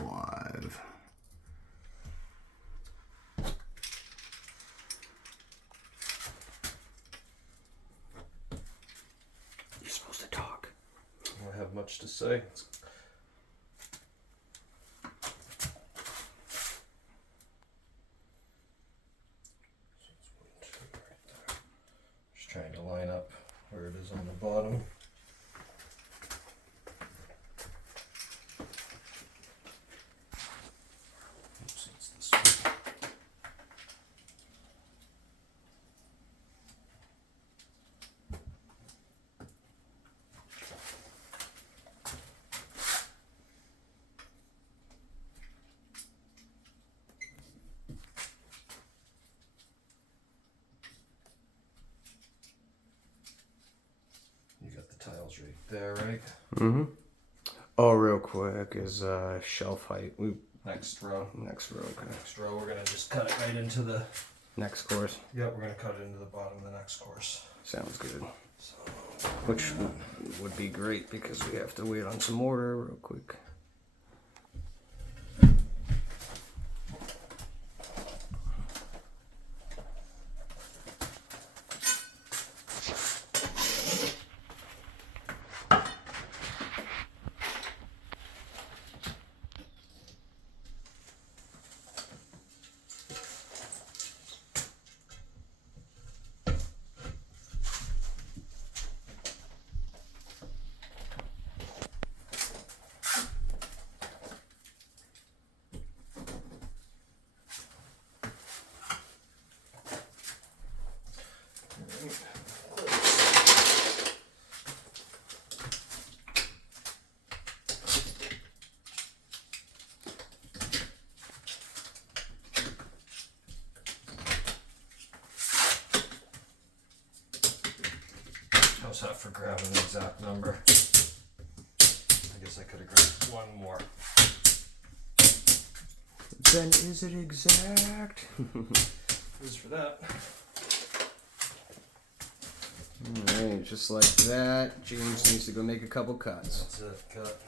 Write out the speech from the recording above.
live. You're supposed to talk. I don't have much to say. Just trying to line up where it is on the bottom. Oops, it's this way. You got the tiles right there, right? Mm-hmm. Oh, real quick is shelf height. Next row. Next row. Okay. Next row, we're gonna just cut it right into the. Next course. Yep, we're gonna cut it into the bottom of the next course. Sounds good. So, Which would be great because we have to wait on some order real quick. how's that for grabbing the exact number? I guess I could have grabbed one more. Then is it exact? Is for that. Alright, just like that. James needs to go make a couple cuts. That's it, cut.